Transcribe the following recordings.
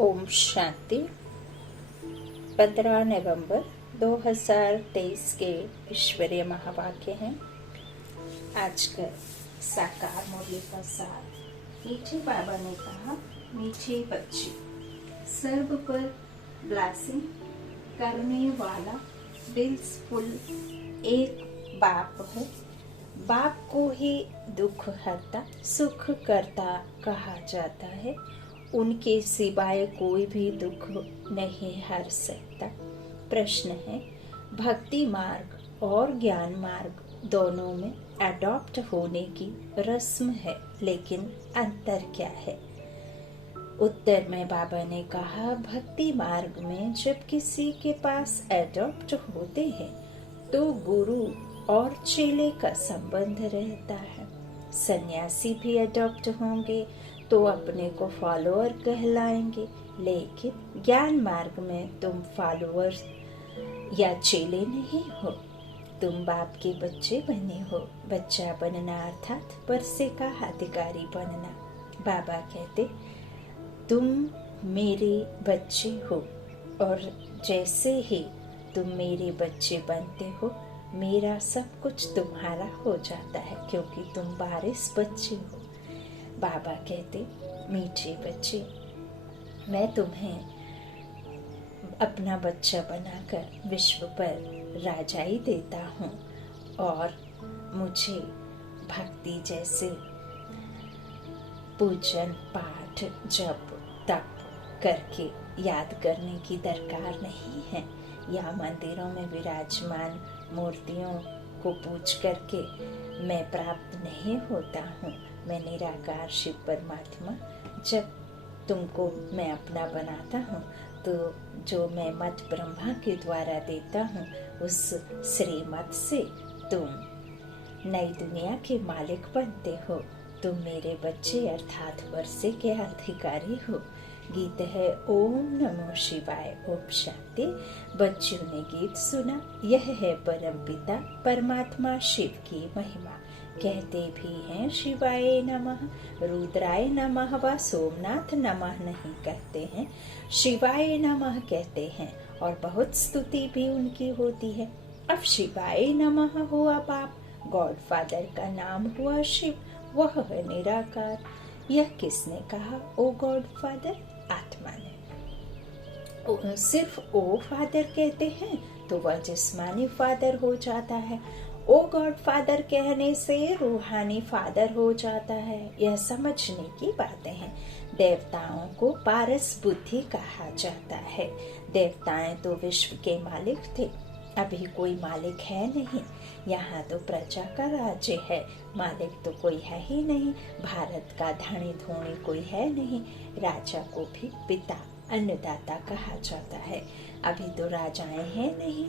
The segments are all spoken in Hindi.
ओम शांति। 15 नवंबर 2023 के ईश्वरीय महावाक्य हैं। आज का साकार मूल्य का सार। मीठे बाबा ने कहा, मीठे बच्चे, सर्व पर ब्लेसिंग करने वाला दिलफुल एक बाप है। बाप को ही दुख हरता सुख करता कहा जाता है। उनके सिवाय कोई भी दुख नहीं हर सकता। प्रश्न है, भक्ति मार्ग और ज्ञान मार्ग दोनों में अडॉप्ट होने की रस्म है, लेकिन अंतर क्या है? उत्तर में बाबा ने कहा, भक्ति मार्ग में जब किसी के पास अडॉप्ट होते हैं तो गुरु और चेले का संबंध रहता है। सन्यासी भी अडॉप्ट होंगे तो अपने को फॉलोअर कहलाएंगे, लेकिन ज्ञान मार्ग में तुम फॉलोअर या चेले नहीं हो, तुम बाप के बच्चे बने हो। बच्चा बनना अर्थात वर्षे का अधिकारी बनना। बाबा कहते, तुम मेरे बच्चे हो और जैसे ही तुम मेरे बच्चे बनते हो, मेरा सब कुछ तुम्हारा हो जाता है, क्योंकि तुम वारिस बच्चे हो। बाबा कहते, मीठे बच्चे, मैं तुम्हें अपना बच्चा बनाकर विश्व पर राजाई देता हूँ और मुझे भक्ति जैसे पूजन पाठ जप तप करके याद करने की दरकार नहीं है, या मंदिरों में विराजमान मूर्तियों को पूज करके मैं प्राप्त नहीं होता हूँ। मैं निराकार शिव परमात्मा, जब तुमको मैं अपना बनाता हूँ तो जो मैं मत ब्रह्मा के द्वारा देता हूँ, उस श्रीमत से तुम नई दुनिया के मालिक बनते हो। तुम मेरे बच्चे अर्थात वर्षे के अधिकारी हो। गीत है ओम नमो शिवाय। ओम शांति। बच्चों ने गीत सुना। यह है परम पिता परमात्मा शिव की महिमा। कहते भी हैं शिवाय नमः, रुद्राय नमः व सोमनाथ नमः नहीं कहते हैं, शिवाय नमः कहते हैं, और बहुत स्तुति भी उनकी होती है। अब शिवाय नमः हुआ बाप, गॉड फादर का नाम हुआ शिव, वह है निराकार। यह किसने कहा ओ गॉड फादर? आत्मा ने। सिर्फ ओ फादर कहते हैं तो वह जिस्मानी फादर हो जाता है। ओ गॉड फादर कहने से रूहानी फादर हो जाता है। यह समझने की बातें हैं। देवताओं को पारस बुद्धि कहा जाता है। देवताएं तो विश्व के मालिक थे, अभी कोई मालिक है नहीं। यहाँ तो प्रजा का राज्य है, मालिक तो कोई है ही नहीं। भारत का धनी धोनी कोई है नहीं। राजा को भी पिता अन्नदाता कहा जाता है, अभी तो राजाएं हैं नहीं।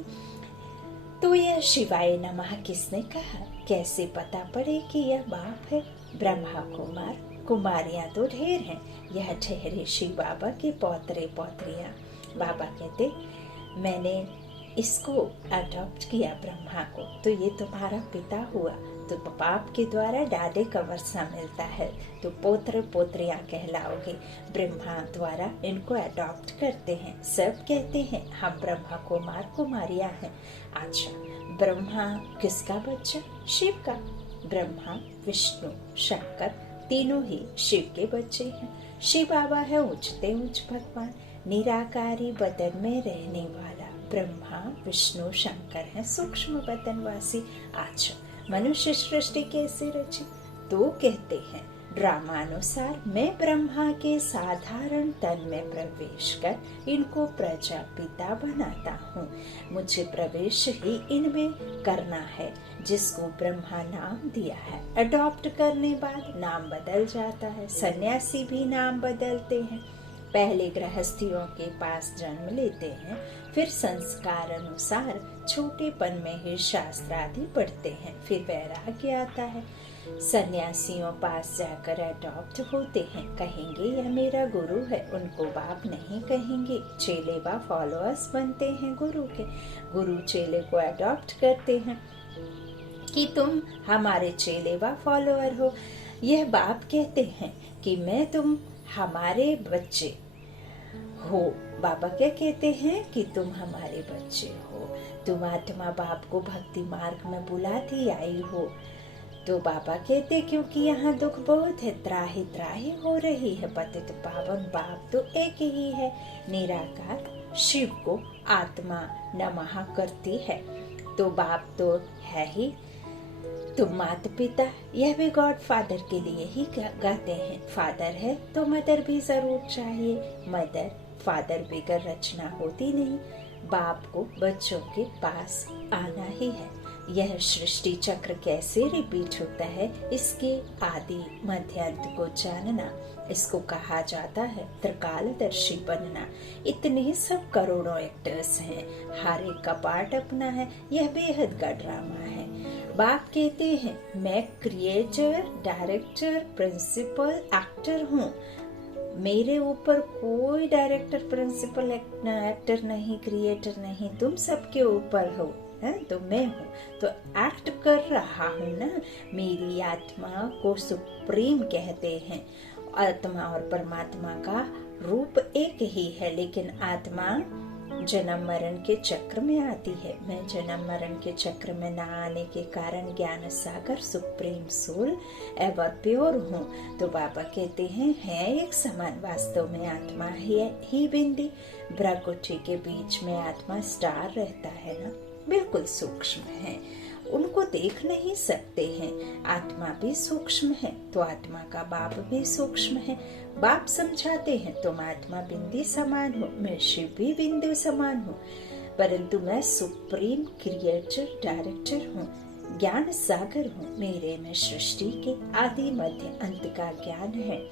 तो यह शिवाय नमः किसने कहा? कैसे पता पड़े कि यह बाप है? ब्रह्मा कुमार, कुमारियां तो ढेर हैं, यह ठहरे शिव बाबा के पौत्रे पौत्रियां। बाबा कहते, मैंने इसको अडॉप्ट किया ब्रह्मा को, तो ये तुम्हारा पिता हुआ। तो बाप के द्वारा डाडे का वर्षा मिलता है, तो पोत्र पोत्रियां कहलाओगे। ब्रह्मा द्वारा इनको अडॉप्ट करते हैं। सब कहते हैं हम ब्रह्मा कुमार कुमारियां हैं। अच्छा, ब्रह्मा किसका बच्चा? शिव का। ब्रह्मा विष्णु शंकर तीनों ही शिव के बच्चे हैं। शिव बाबा है ऊंचते ऊंच भगवान, निराकारी बदन में रहने वाला। ब्रह्मा विष्णु शंकर है सूक्ष्म बदनवासी। अच्छा, मनुष्य सृष्टि कैसे रची? तो कहते हैं ड्रामानुसार मैं ब्रह्मा के साधारण तन में प्रवेश कर इनको प्रजापिता बनाता हूँ। मुझे प्रवेश ही इनमें करना है, जिसको ब्रह्मा नाम दिया है। अडॉप्ट करने बाद नाम बदल जाता है। सन्यासी भी नाम बदलते हैं। पहले गृहस्थियों के पास जन्म लेते हैं, फिर संस्कार अनुसार छोटेपन में ही शास्त्र आदि पढ़ते हैं, फिर वैराग्य आता है। सन्यासियों पास जाकर अडॉप्ट होते हैं। कहेंगे यह मेरा गुरु है, उनको बाप नहीं कहेंगे। चेले व फॉलोअर्स बनते हैं गुरु के। गुरु चेले को अडॉप्ट करते हैं कि तुम हमारे चेले व फॉलोअर हो। यह बाप कहते हैं कि मैं तुम हमारे बच्चे हो। बाबा क्या कहते हैं कि तुम हमारे बच्चे हो, तुम आत्मा बाप को भक्ति मार्ग में बुलाती आई हो। तो बाबा कहते क्योंकि यहाँ दुख बहुत है, त्राही त्राही हो रही है, पतित पावन बाप तो एक ही है, निराकार शिव को आत्मा नमः करती है। तो बाप तो है ही, तो माता पिता यह भी गॉड फादर के लिए ही गाते हैं। फादर है तो मदर भी जरूर चाहिए, मदर फादर बगैर रचना होती नहीं। बाप को बच्चों के पास आना ही है। यह सृष्टि चक्र कैसे रिपीट होता है, इसके आदि मध्य अंत को जानना, इसको कहा जाता है त्रिकालदर्शी बनना। इतने सब करोड़ों एक्टर्स हैं, हर एक का पार्ट अपना है, यह बेहद का ड्रामा है। बाप कहते हैं मैं क्रिएटर, डायरेक्टर, प्रिंसिपल, एक्टर हूँ। मेरे ऊपर कोई डायरेक्टर, प्रिंसिपल, एक्टर नहीं, क्रिएटर नहीं, तुम सबके ऊपर हो, तो मैं हूँ, तो एक्ट कर रहा हूँ ना। मेरी आत्मा को सुप्रीम कहते हैं। आत्मा और परमात्मा का रूप एक ही है, लेकिन आत्मा जन्म मरण के चक्र में आती है। मैं जन्म मरण के चक्र में न आने के कारण ज्ञान सागर सुप्रीम सोल एवर प्योर हूँ। तो बाबा कहते हैं एक समान, वास्तव में आत्मा ही बिंदी, भ्राकुटी के बीच में आत्मा स्टार रहता है ना, बिल्कुल सूक्ष्म है, उनको देख नहीं सकते हैं। आत्मा भी सूक्ष्म है तो आत्मा का बाप भी सूक्ष्म है। बाप समझाते हैं तुम आत्मा बिंदी समान हो, मैं शिव भी बिंदु समान हूँ, परंतु मैं सुप्रीम क्रिएटर, डायरेक्टर हूँ, ज्ञान सागर हूँ। मेरे में सृष्टि के आदि मध्य अंत का ज्ञान है।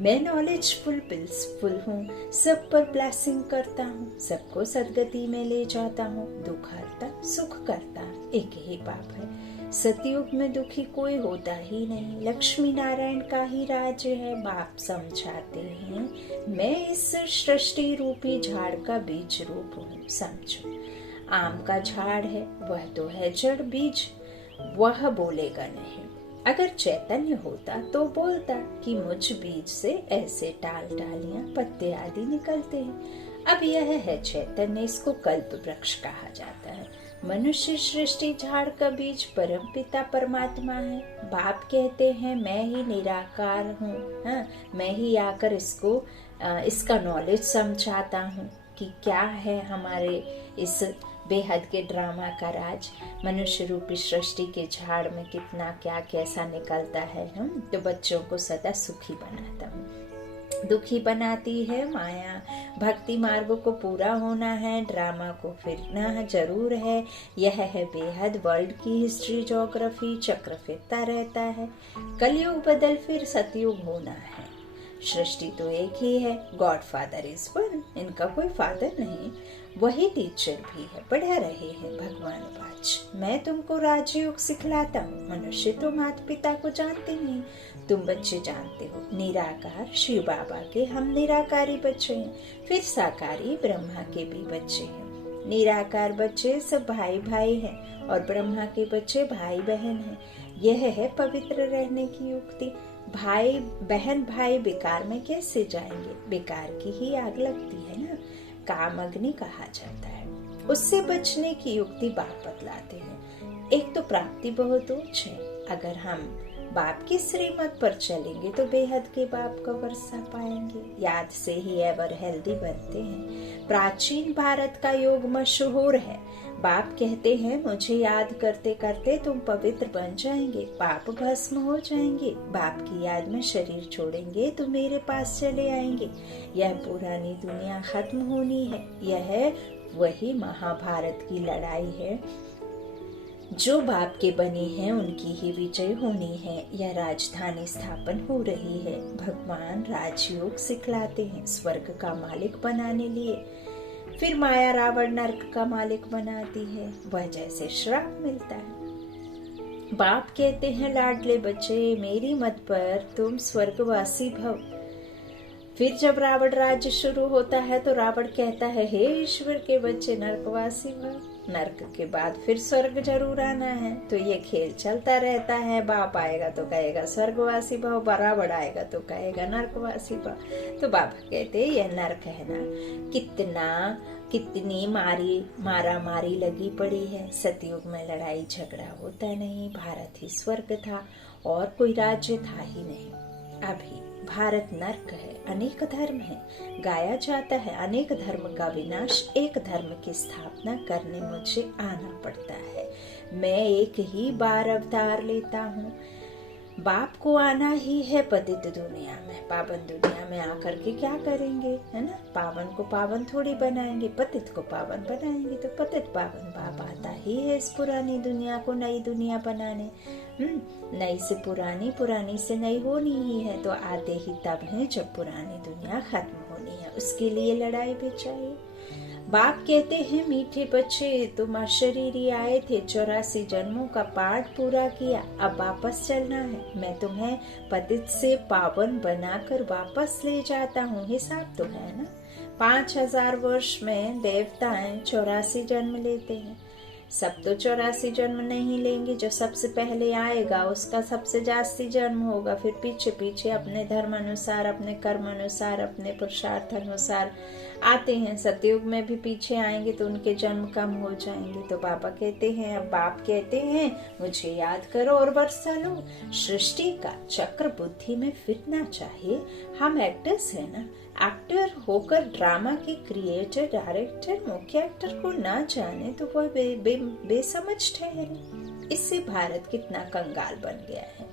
मैं नॉलेजफुल, पीसफुल हूँ, सब पर ब्लेसिंग करता हूँ, सबको सदगति में ले जाता हूँ, दुख हरता, सुख करता, एक ही बाप है। सतयुग में दुखी कोई होता ही नहीं, लक्ष्मी नारायण का ही राज्य है। बाप समझाते हैं मैं इस सृष्टि रूपी झाड़ का बीज रूप हूँ। समझो, आम का झाड़ है, वह तो है जड़ बीज, वह बोलेगा नहीं। अगर चैतन्य होता तो बोलता कि मुझ बीज से ऐसे टाल टालियां, पत्ते आदि निकलते हैं। अब यह है चैतन्य, इसको कल्प वृक्ष कहा जाता है। मनुष्य सृष्टि झाड़ का बीज परम पिता परमात्मा है। बाप कहते हैं मैं ही निराकार हूँ, मैं ही आकर इसका नॉलेज समझाता हूँ कि क्या है हमारे इस बेहद के ड्रामा का राज। मनुष्य रूपी सृष्टि के झाड़ में कितना क्या कैसा निकलता है। तो बच्चों को सदा सुखी बनाता हूँ, दुखी बनाती है माया। भक्ति मार्ग को पूरा होना है, ड्रामा को फिरना जरूर है। यह है बेहद वर्ल्ड की हिस्ट्री, ज्योग्राफी, चक्र फिरता रहता है। कलयुग बदल फिर सतयुग होना है। सृष्टि तो एक ही है, गॉड फादर इज वन, इनका कोई फादर नहीं। वही टीचर भी है, पढ़ा रहे हैं भगवान वाच। मैं तुमको राजयोग सिखलाता हूँ। मनुष्य तो माता पिता को जानते नहीं, तुम बच्चे जानते हो। निराकार शिव बाबा के हम निराकारी बच्चे हैं, फिर साकारी ब्रह्मा के भी बच्चे हैं। निराकार बच्चे सब भाई भाई हैं और ब्रह्मा के बच्चे भाई बहन हैं। यह है पवित्र रहने की युक्ति। भाई बहन भाई बेकार में कैसे जाएंगे, बेकार की ही आग लगती है ना, काम अग्नि कहा जाता है। उससे बचने की युक्ति बाप बतलाते हैं। एक तो प्राप्ति बहुत उच्च है, अगर हम बाप की श्रीमत पर चलेंगे तो बेहद के बाप का वर्षा पाएंगे। याद से ही एवर हेल्दी बनते हैं। प्राचीन भारत का योग मशहूर है। बाप कहते हैं मुझे याद करते करते तुम पवित्र बन जाएंगे, पाप भस्म हो जाएंगे। बाप की याद में शरीर छोड़ेंगे तो मेरे पास चले आएंगे। यह पुरानी दुनिया खत्म होनी है। यह वही महाभारत की लड़ाई है। जो बाप के बनी है उनकी ही विजय होनी है। यह राजधानी स्थापन हो रही है। भगवान राजयोग सिखलाते हैं स्वर्ग का मालिक बनाने लिए। फिर माया रावण नरक का मालिक बनाती है, वह जैसे श्राप मिलता है। बाप कहते हैं लाडले बच्चे मेरी मत पर तुम स्वर्गवासी भव। फिर जब रावण राज्य शुरू होता है तो रावण कहता है हे ईश्वर के बच्चे नरकवासी भव। नर्क के बाद फिर स्वर्ग जरूर आना है। तो ये खेल चलता रहता है। बाप आएगा तो कहेगा स्वर्गवासी भव, बराबर आएगा तो कहेगा नर्कवासी भव। तो बाबा कहते ये नर्क है ना, कितनी मारा मारी लगी पड़ी है। सतयुग में लड़ाई झगड़ा होता नहीं, भारत ही स्वर्ग था और कोई राज्य था ही नहीं। अभी भारत नर्क है, अनेक धर्म है, गाया जाता है अनेक धर्म का विनाश, एक धर्म की स्थापना करने मुझे आना पड़ता है। मैं एक ही बार अवतार लेता हूँ। बाप को आना ही है पतित दुनिया में। पावन दुनिया में आकर के क्या करेंगे, है ना? पावन को पावन थोड़ी बनाएंगे, पतित को पावन बनाएंगे। तो पतित पावन बाप आता ही है इस पुरानी दुनिया को नई दुनिया बनाने। नई से पुरानी, पुरानी से नई होनी ही है। तो आते ही तब है जब पुरानी दुनिया खत्म होनी है। उसके लिए लड़ाई भी चाहिए। बाप कहते हैं मीठे बच्चे, तुम अशरीरी आए थे, 84 जन्मों का पाठ पूरा किया, अब वापस चलना है। मैं तुम्हें पतित से पावन बनाकर वापस ले जाता हूँ। हिसाब तो है ना, 5000 वर्ष में देवताएं 84 जन्म लेते हैं। सब तो 84 जन्म नहीं लेंगे। जो सबसे पहले आएगा उसका सबसे जास्ती जन्म होगा। फिर पीछे पीछे अपने धर्म अनुसार, अपने कर्म अनुसार, अपने पुरुषार्थ अनुसार आते हैं। सतयुग में भी पीछे आएंगे तो उनके जन्म कम हो जाएंगे। तो बाबा कहते हैं, अब बाप कहते हैं मुझे याद करो और वर्षा लो। सृष्टि का चक्र बुद्धि में फिरना चाहिए। हम एक्टर्स है ना, एक्टर होकर ड्रामा के क्रिएटर, डायरेक्टर, मुख्य एक्टर को ना जाने तो वह बेसमझ ठहरे। इससे भारत कितना कंगाल बन गया है।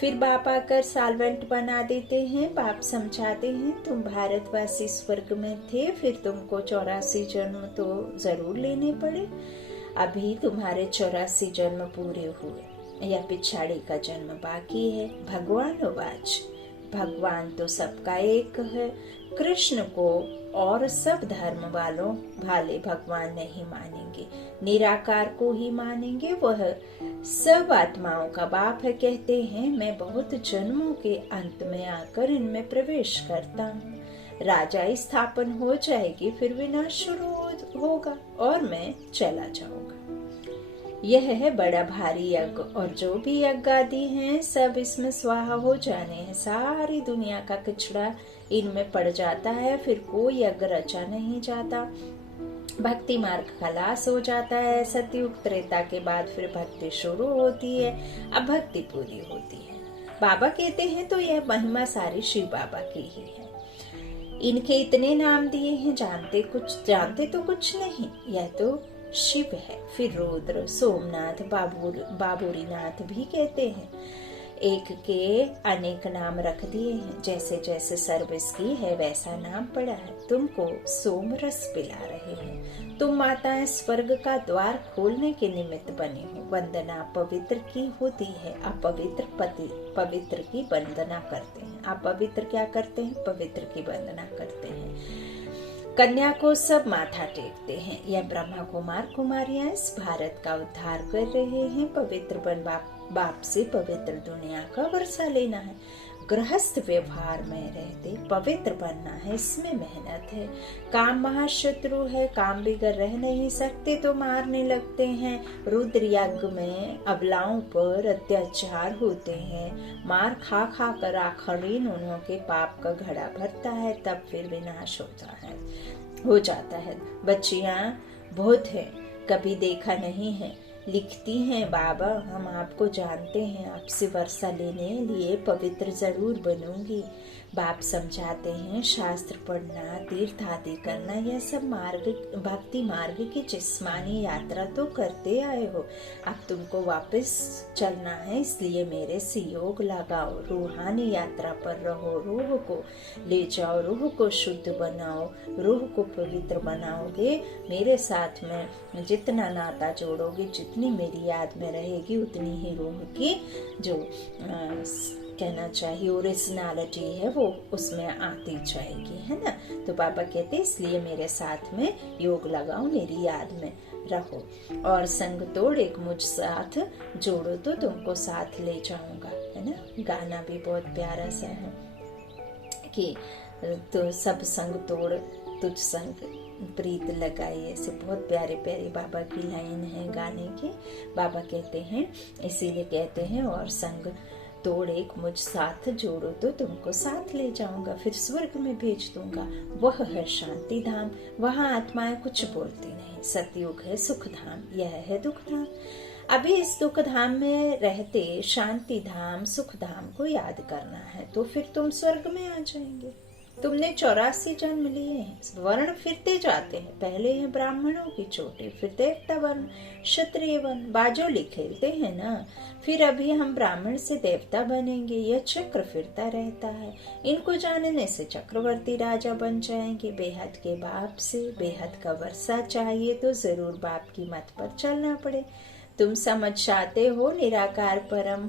फिर बाप आकर साल्वेंट बना देते हैं। बाप समझाते हैं तुम भारतवासी स्वर्ग में थे, फिर तुमको 84 जन्म तो जरूर लेने पड़े। अभी तुम्हारे 84 जन्म पूरे हुए, या पिछाड़ी का जन्म बाकी है। भगवान वाच, भगवान तो सबका एक है। कृष्ण को और सब धर्म वालों भाले भगवान नहीं मानेंगे, निराकार को ही मानेंगे। वह सब आत्माओं का बाप है। कहते हैं मैं बहुत जन्मों के अंत में आकर इनमें प्रवेश करता हूँ। राजा स्थापन हो जाएगी, फिर विनाश शुरू होगा और मैं चला जाऊंगा। यह है बड़ा भारी यज्ञ, और जो भी यज्ञ आदि हैं सब इसमें स्वाहा हो जाने हैं। सारी दुनिया का कचरा इनमें पड़ जाता है, फिर कोई यज्ञ रचा नहीं जाता। भक्ति मार्ग खलास हो जाता है। सतयुग त्रेता के बाद फिर भक्ति शुरू होती है। अब भक्ति पूरी होती है। बाबा कहते हैं तो यह महिमा सारी शिव बाबा की ही है। इनके इतने नाम दिए हैं, जानते तो कुछ नहीं। यह तो शिव है। फिर रुद्र, सोमनाथ, बाबूरीनाथ भी कहते हैं। एक के अनेक नाम रख दिए हैं। जैसे जैसे सर्विस की है वैसा नाम पड़ा है। तुमको सोमरस पिला रहे हैं। तुम माताएं स्वर्ग का द्वार खोलने के निमित्त बने हो। वंदना पवित्र की होती है, अपवित्र पवित्र की वंदना करते हैं। आप पवित्र क्या करते हैं? पवित्र की वंदना करते हैं। कन्या को सब माथा टेकते हैं। यह ब्रह्मा कुमार कुमारियां इस भारत का उद्धार कर रहे हैं। पवित्र बन बाप से पवित्र दुनिया का वर्षा लेना है। गृहस्थ व्यवहार में रहते पवित्र बनना है, इसमें मेहनत है। काम महाशत्रु है, काम बिगड़ रह नहीं सकते तो मारने लगते हैं। रुद्र यज्ञ में अबलाओं पर अत्याचार होते हैं। मार खा खा कर आखिरीन उन्हों के पाप का घड़ा भरता है, तब फिर विनाश हो जाता है। बच्चियां बहुत है, कभी देखा नहीं है। लिखती हैं, बाबा हम आपको जानते हैं, आपसे वर्षा लेने लिए पवित्र जरूर बनूंगी। बाप समझाते हैं शास्त्र पढ़ना, तीर्थ आदि करना, यह सब भक्ति मार्ग की जिस्मानी यात्रा तो करते आए हो। अब तुमको वापस चलना है, इसलिए मेरे से योग लगाओ। रूहानी यात्रा पर रहो, रूह को ले जाओ, रूह को शुद्ध बनाओ। रूह को पवित्र बनाओगे, मेरे साथ में जितना नाता जोड़ोगे, जितनी मेरी याद में रहेगी, उतनी ही रूह की जो कहना चाहिए ओरिजिनलिटी है वो उसमें आती जाएगी, है ना। तो बाबा कहते इसलिए मेरे साथ में योग लगाओ, मेरी याद में रहो, और संग तोड़ एक मुझ साथ जोड़ो तो तुमको साथ ले जाऊंगा, है ना। गाना भी बहुत प्यारा सा है कि तो सब संग तोड़ तुझ संग प्रीत लगाई। ऐसे बहुत प्यारे प्यारे बाबा की लाइन है गाने के। बाबा कहते हैं, इसीलिए कहते हैं, और संग तोड़ एक मुझ साथ जोड़ो तो तुमको साथ ले जाऊंगा, फिर स्वर्ग में भेज दूंगा। वह है शांति धाम, वहाँ आत्माएं कुछ बोलती नहीं। सतयुग है सुख धाम, यह है दुख धाम। अभी इस दुख धाम में रहते शांति धाम सुख धाम को याद करना है, तो फिर तुम स्वर्ग में आ जाएंगे। तुमने 84 जन्म लिए हैं, वर्ण फिरते जाते हैं। पहले है ब्राह्मणों की चोटी, फिर देवता वर्ण, क्षत्रिय वर्ण, बाजोली खेलते हैं ना। फिर अभी हम ब्राह्मण से देवता बनेंगे। यह चक्र फिरता रहता है। इनको जानने से चक्रवर्ती राजा बन जाएंगे। बेहद के बाप से बेहद का वर्षा चाहिए तो जरूर बाप की मत पर चलना पड़े। तुम समझ जाते हो, निराकार परम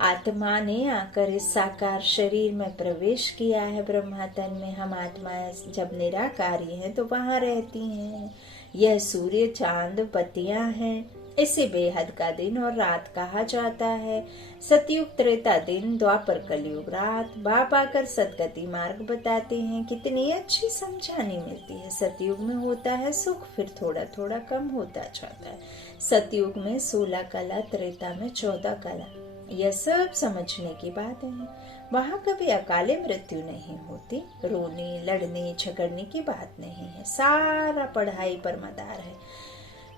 आत्मा ने आकर इस साकार शरीर में प्रवेश किया है। ब्रह्मा तन में हम आत्माएं जब निराकारी हैं तो वहां रहती हैं। यह सूर्य चांद बत्तियां हैं। इसे बेहद का दिन और रात कहा जाता है। सतयुग त्रेता दिन, द्वापर कलयुग रात। बाप आकर सदगति मार्ग बताते हैं। कितनी अच्छी समझानी मिलती है। सतयुग में होता है सुख, फिर थोड़ा थोड़ा कम होता जाता है। सतयुग में 16 कला, त्रेता में 14 कला। यह सब समझने की बात है। वहाँ कभी अकाले मृत्यु नहीं होती। रोने लड़ने झगड़ने की बात नहीं है। सारा पढ़ाई पर मदार है।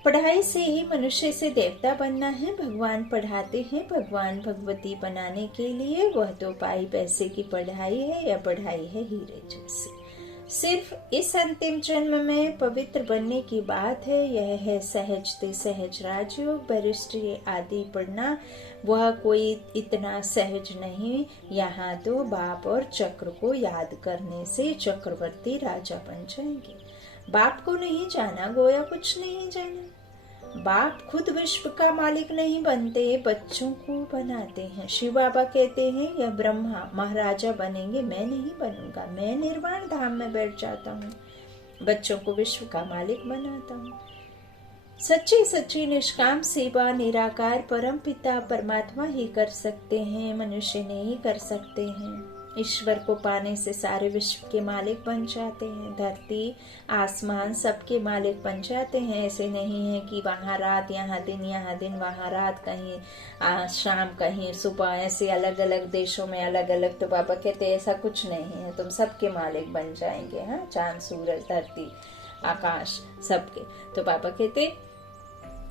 पढ़ाई से ही मनुष्य से देवता बनना है। भगवान पढ़ाते हैं भगवान भगवती बनाने के लिए। वह तो पाई पैसे की पढ़ाई है या पढ़ाई है हीरे जैसी। सिर्फ इस अंतिम जन्म में पवित्र बनने की बात है। यह है सहजते सहज राजयोग, बैरिस्ट्री आदि पढ़ना। वह कोई इतना सहज नहीं। यहाँ तो बाप और चक्र को याद करने से चक्रवर्ती राजा बन जाएंगे। बाप को नहीं जाना, गोया कुछ नहीं जाना। बाप खुद विश्व का मालिक नहीं बनते, बच्चों को बनाते हैं। शिव बाबा कहते हैं, यह ब्रह्मा महाराजा बनेंगे, मैं नहीं बनूंगा। मैं निर्वाण धाम में बैठ जाता हूँ, बच्चों को विश्व का मालिक बनाता हूँ। सच्ची सच्ची निष्काम सेवा निराकार परम पिता परमात्मा ही कर सकते हैं, मनुष्य नहीं कर सकते हैं। ईश्वर को पाने से सारे विश्व के मालिक बन जाते हैं। धरती आसमान सबके मालिक बन जाते हैं। ऐसे नहीं है कि वहाँ रात यहाँ दिन वहाँ रात, कहीं शाम कहीं सुबह, ऐसे अलग अलग देशों में अलग अलग। तो बाबा कहते ऐसा कुछ नहीं है, तुम सबके मालिक बन जाएंगे। हाँ, चांद सूरज धरती आकाश सबके। तो बाबा कहते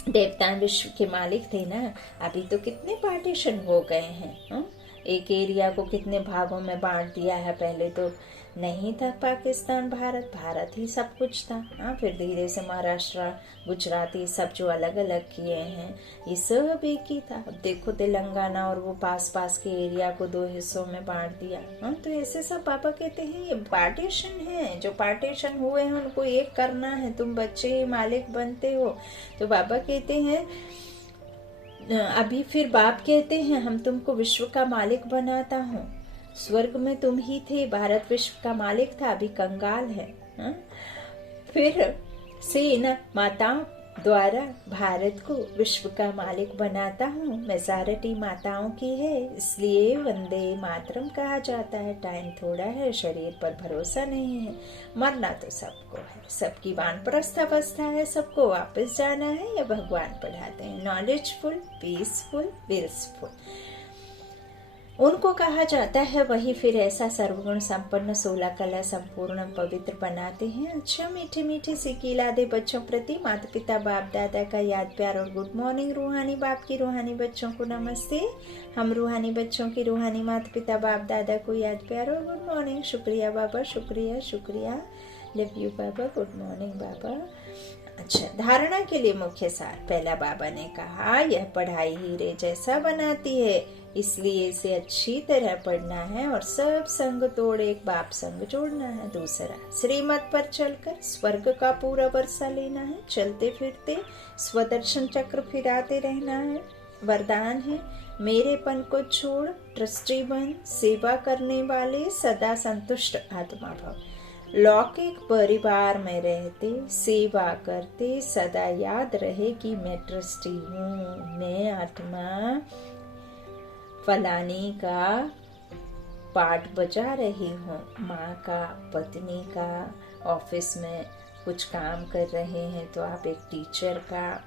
देवता विश्व के मालिक थे ना। अभी तो कितने पार्टीशन हो गए हैं। हाँ? एक एरिया को कितने भागों में बांट दिया है। पहले तो नहीं था पाकिस्तान भारत, भारत ही सब कुछ था। हाँ, फिर धीरे से महाराष्ट्र गुजराती सब जो अलग अलग किए हैं, ये सब एक ही था। अब देखो तेलंगाना और वो पास पास के एरिया को 2 हिस्सों में बांट दिया। हाँ, तो ऐसे सब पापा कहते हैं ये पार्टीशन है। जो पार्टीशन हुए हैं उनको एक करना है। तुम बच्चे मालिक बनते हो। तो बाबा कहते हैं अभी फिर बाप कहते हैं हम तुमको विश्व का मालिक बनाता हूँ। स्वर्ग में तुम ही थे, भारत विश्व का मालिक था, अभी कंगाल है। हा? फिर सेना माताओं द्वारा भारत को विश्व का मालिक बनाता हूँ। मेजॉरिटी माताओं की है, इसलिए वंदे मातरम कहा जाता है। टाइम थोड़ा है, शरीर पर भरोसा नहीं है। मरना तो सबको है, सबकी वानप्रस्थ अवस्था है, सबको वापस जाना है। ये भगवान पढ़ाते हैं। नॉलेजफुल, पीसफुल, विल्सफुल उनको कहा जाता है। वही फिर ऐसा सर्वगुण संपन्न 16 कला संपूर्ण पवित्र बनाते हैं। अच्छा मीठे मीठे सिकीला दे बच्चों प्रति माता पिता बाप दादा का याद प्यार और गुड मॉर्निंग। रूहानी बाप की रूहानी बच्चों को नमस्ते। हम रूहानी बच्चों की रूहानी माता पिता बाप दादा को याद प्यार और गुड मॉर्निंग। शुक्रिया बाबा, शुक्रिया शुक्रिया। लव यू बाबा, गुड मॉर्निंग बाबा। अच्छा, धारणा के लिए मुख्य सार। पहला बाबा ने कहा यह पढ़ाई हीरे जैसा बनाती है, इसलिए इसे अच्छी तरह पढ़ना है और सब संग तोड़ एक बाप संग जोड़ना है। दूसरा, श्रीमत पर चलकर स्वर्ग का पूरा वर्षा लेना है। चलते फिरते स्वदर्शन चक्र फिराते रहना है। वरदान है मेरेपन को छोड़ ट्रस्टी बन, सेवा करने वाले सदा संतुष्ट आत्मा भव। लौकिक परिवार में रहते सेवा करते सदा याद रहे कि मैं ट्रस्टी हूँ, मैं आत्मा फलानी का पाठ बजा रही हूँ, माँ का, पत्नी का, ऑफिस में कुछ काम कर रहे हैं तो आप एक टीचर का,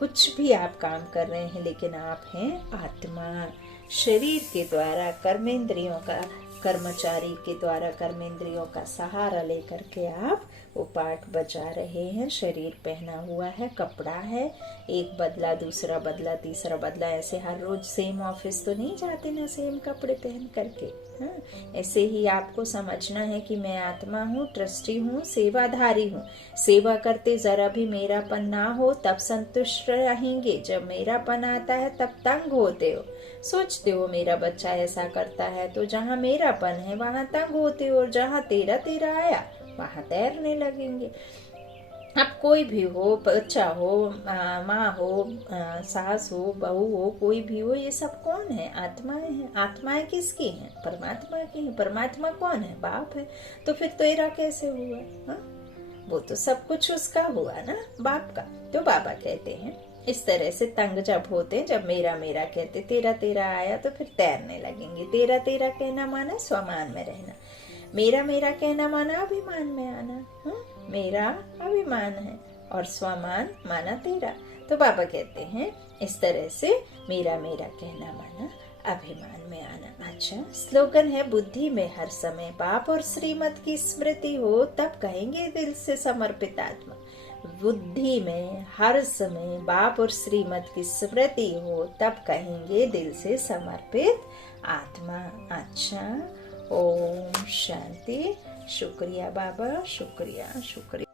कुछ भी आप काम कर रहे हैं, लेकिन आप हैं आत्मा। शरीर के द्वारा कर्मेंद्रियों का, कर्मचारी के द्वारा कर्मेंद्रियों का सहारा लेकर के आप वो पाठ बजा रहे हैं। शरीर पहना हुआ है, कपड़ा है, एक बदला, दूसरा बदला, तीसरा बदला, ऐसे हर रोज सेम ऑफिस तो नहीं जाते ना सेम कपड़े पहन करके। हाँ, ऐसे ही आपको समझना है कि मैं आत्मा हूँ, ट्रस्टी हूँ, सेवाधारी हूँ। सेवा करते जरा भी मेरापन ना हो तब संतुष्ट रहेंगे, जब मेरापन आता है तब तंग होते हो। सोचते हो मेरा बच्चा ऐसा करता है, तो जहाँ मेरापन है वहां तंग होते हो, और जहाँ तेरा तेरा आया वहां तैरने लगेंगे। अब कोई भी हो, बच्चा हो, माँ हो, सास हो, बहू हो, कोई भी हो, ये सब कौन है? आत्माएं हैं। आत्माएं किसकी हैं? परमात्मा की हैं। परमात्मा कौन है? बाप है। तो फिर तेरा कैसे हुआ? हा? वो तो सब कुछ उसका हुआ ना, बाप का। तो बाबा कहते हैं इस तरह से तंग जब होते, जब मेरा मेरा कहते, तेरा तेरा आया तो फिर तैरने लगेंगे। तेरा तेरा कहना माना स्वमान में रहना, मेरा मेरा कहना माना अभिमान में आना। मेरा अभिमान है और स्वमान माना तेरा। तो बाबा कहते हैं इस तरह से मेरा मेरा कहना माना अभिमान में आना। अच्छा, स्लोगन है बुद्धि में हर समय बाप और श्रीमत की स्मृति हो तब कहेंगे दिल से समर्पित आत्मा। बुद्धि में हर समय बाप और श्रीमत की स्मृति हो तब कहेंगे दिल से समर्पित आत्मा। अच्छा, ओम शांति। शुक्रिया बाबा, शुक्रिया शुक्रिया।